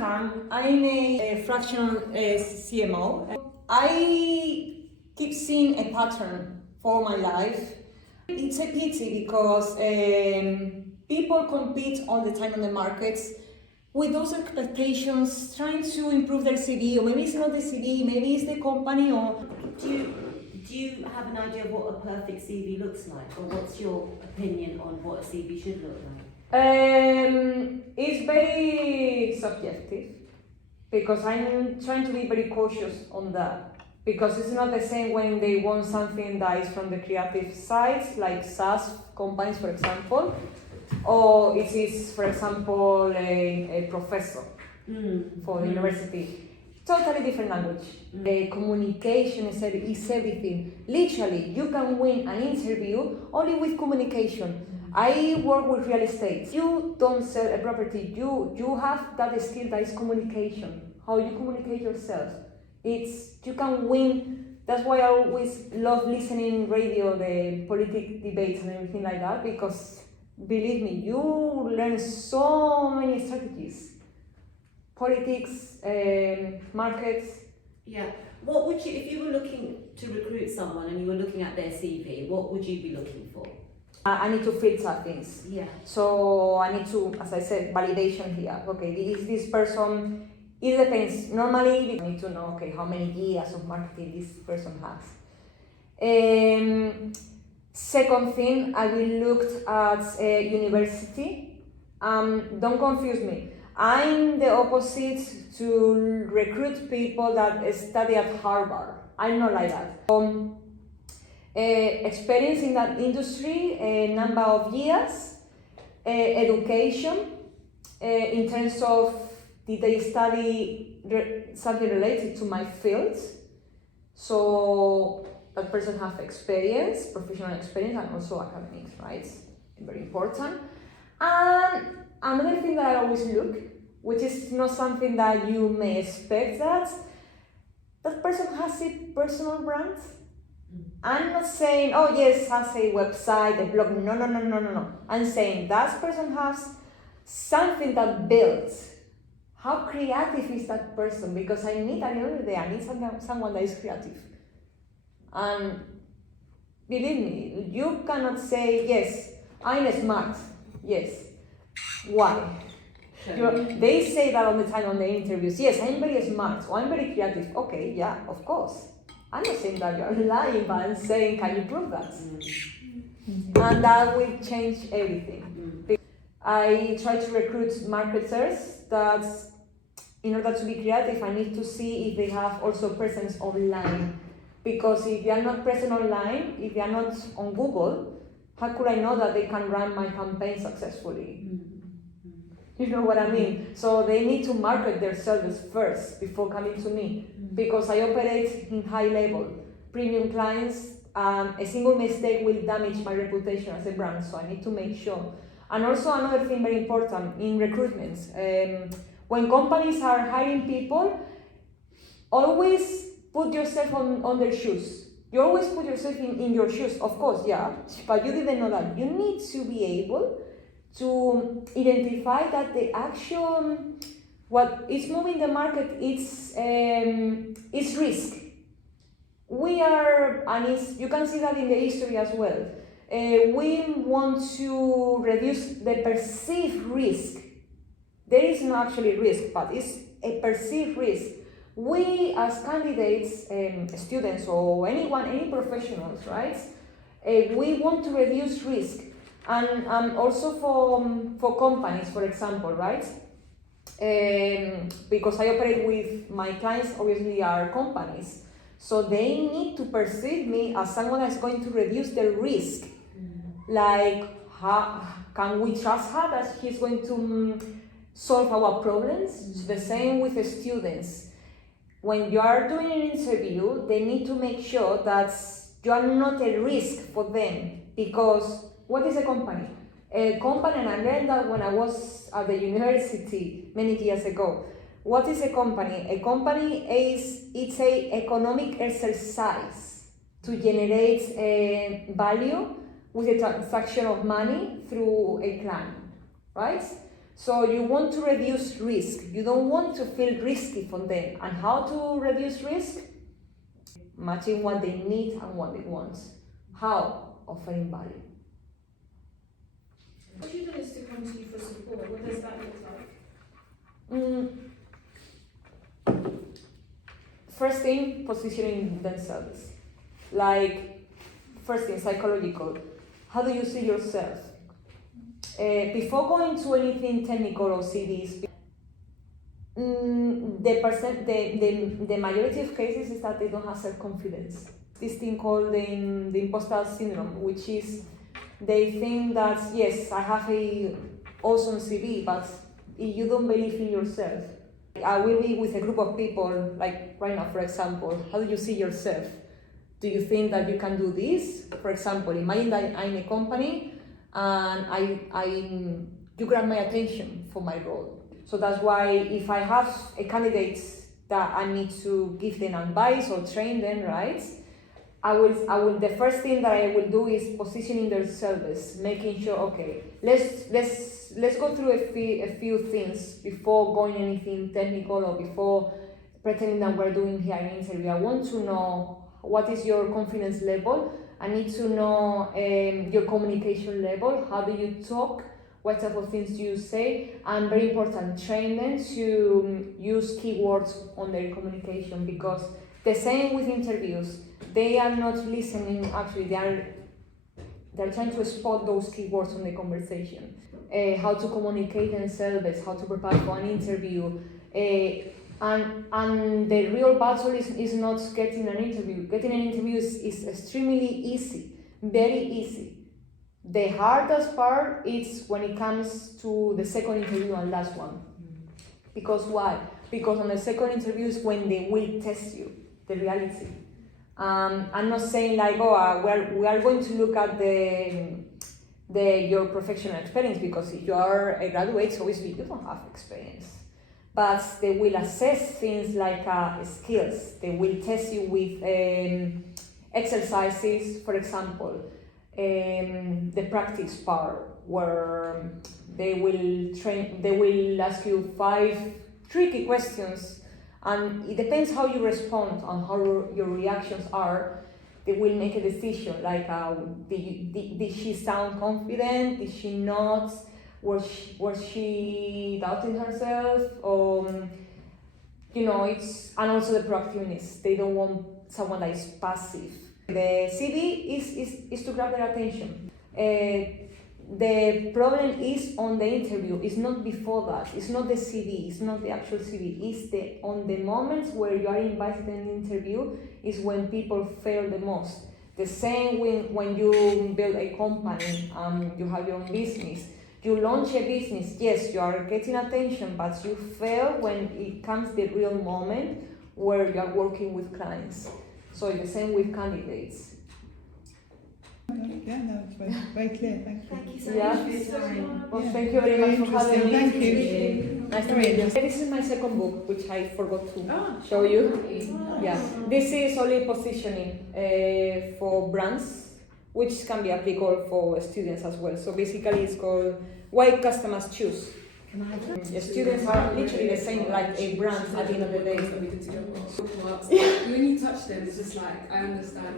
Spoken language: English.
Karn. I'm a fractional CMO. I keep seeing a pattern for my life. It's a pity because people compete all the time on the markets with those expectations, trying to improve their CV, or maybe it's not the CV, maybe it's the company, or... Do you have an idea of what a perfect CV looks like, or what's your opinion on what a CV should look like? It's very subjective because I'm trying to be very cautious on that, because it's not the same when they want something that is from the creative side, like SaaS companies, for example, or it is, for example, a professor for the university. Totally different language. The communication is everything. Literally, you can win an interview only with communication. I work with real estate. You don't sell a property. You have that skill that is communication. How you communicate yourself. You can win. That's why I always love listening radio, the political debates and everything like that, because believe me, you learn so many strategies. Politics, markets. Yeah. What would you, if you were looking to recruit someone and you were looking at their CV, what would you be looking for? I need to filter things. Yeah. So I need to, as I said, validation here. Okay, is this person, it depends. Normally, I need to know, okay, how many years of marketing this person has. Second thing, I will look at university. Don't confuse me. I'm the opposite to recruit people that study at Harvard. I'm not like that. Experience in that industry, a number of years, education, in terms of did they study something related to my field, so that person have experience, professional experience, and also academics, right? Very important. And another thing that I always look, which is not something that you may expect, that person has a personal brand. I'm not saying, oh yes, has a website, a blog. No. I'm saying that person has something that builds. How creative is that person? Because I need, at the end of the day, I need someone that is creative. And believe me, you cannot say, yes, I'm smart. Yes. Why? They say that all the time on the interviews. Yes, I'm very smart, or I'm very creative. Okay, yeah, of course. I'm not saying that you're lying, but I'm saying, can you prove that? And that will change everything. I try to recruit marketers that, in order to be creative, I need to see if they have also presence online. Because if they are not present online, if they are not on Google, how could I know that they can run my campaign successfully? You know what I mean? So they need to market their service first before coming to me, because I operate in high level, premium clients. A single mistake will damage my reputation as a brand, so I need to make sure. And also another thing very important in recruitment, when companies are hiring people, always put yourself on their shoes. You always put yourself in your shoes, of course, yeah, but you didn't know that. You need to be able to identify that the action, what is moving the market, is risk. We are, and you can see that in the history as well. We want to reduce the perceived risk. There is no actually risk, but it's a perceived risk. We as candidates, students, or any professionals, right? We want to reduce risk. And also for companies, for example, right? Because I operate with my clients, obviously are companies. So they need to perceive me as someone that's going to reduce the risk. Like, can we trust her that he's going to solve our problems? The same with the students. When you are doing an interview, they need to make sure that you are not a risk for them, because what is a company? A company, and I learned that when I was at the university many years ago. What is a company? A company it's an economic exercise to generate value with a transaction of money through a client, right? So you want to reduce risk. You don't want to feel risky for them. And how to reduce risk? Matching what they need and what they want. How? Offering value. What students to come to you for support? What does that look like? First thing, positioning themselves. Like, first thing, psychological. How do you see yourself? Before going to anything technical or CVs, the majority of cases is that they don't have self-confidence. This thing called the imposter syndrome, which is they think that, yes, I have a awesome CV, but if you don't believe in yourself, I will be with a group of people, like right now, for example, how do you see yourself? Do you think that you can do this? For example, imagine that I'm a company and you grab my attention for my role. So that's why if I have a candidate that I need to give them advice or train them, right? I will. The first thing that I will do is positioning their service, making sure, okay, let's go through a few things before going anything technical or before pretending that we're doing here an interview. I want to know what is your confidence level. I need to know your communication level. How do you talk? What type of things do you say? And very important, train them to use keywords on their communication, because the same with interviews. They are not listening, actually, they're trying to spot those keywords on the conversation. How to communicate themselves, how to prepare for an interview. And the real battle is not getting an interview. Getting an interview is extremely easy, very easy. The hardest part is when it comes to the second interview and last one. Because why? Because on the second interview is when they will test you, the reality. I'm not saying like, we are going to look at your professional experience, because if you are a graduate, obviously you don't have experience. But they will assess things like skills. They will test you with exercises, for example, the practice part, where they will ask you 5 tricky questions. And it depends how you respond and how your reactions are. They will make a decision, like did she sound confident? Did she not? Was she doubting herself? It's, and also the proactiveness. They don't want someone that is passive. The CV is to grab their attention. The problem is on the interview. It's not before that. It's not the CV. It's not the actual CV. It's on the moments where you are invited to an interview is when people fail the most. The same when you build a company, you have your own business. You launch a business. Yes, you are getting attention, but you fail when it comes the real moment where you are working with clients. So it's the same with candidates. Yeah, no, it's very clear. Thank you. Thank you so much for your time. Well, Yeah, thank you very much for having me. Thank you. Nice to meet you. This is my second book, which I forgot to show you. Yeah, this is only positioning for brands, which can be applicable for students as well. So basically, it's called Why Customers Choose. Can I have The students are literally the same, like a brand at the end of the day. When you touch them, it's just like, I understand.